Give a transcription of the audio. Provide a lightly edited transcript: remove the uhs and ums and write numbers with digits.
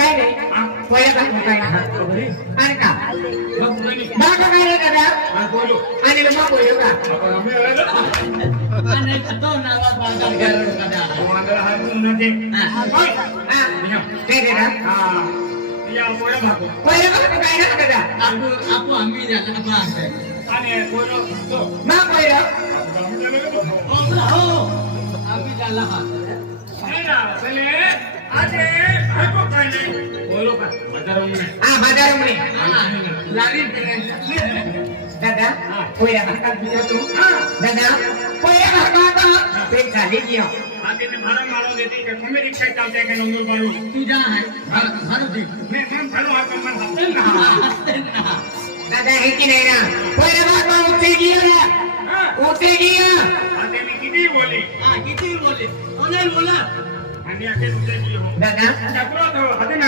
काय रे पहिला भाग काय अरे का भाग काय रे दादा आणि मग बोलू का आणि तो नावा बागा करू दादा वांदळा हात नव्हते काय रे ना या पहिला भाग काय ना दादा आपू आम्ही जाता भाग आणि बोलो तो मग पहिला हो आम्ही झाला हा नाही ना चले आजे ऐको काय नाही बोलो का बाजारामध्ये बाजारामध्ये लारी दादा पहिला भाग तू दादा पहिला भाग पेट झाली की आते ने भाड़ा मारो देती कि तुम्हें रिक्शा चलते के नंबर बारू तू जा है भारती मैं भाड़ो आप मन हफ्ते ना दादा हे की नाही ना पहिला भाग उठे गिया आते ने किती बोली किती बोले बोला आणि आखे तुझे की हो दादा चक्रो तो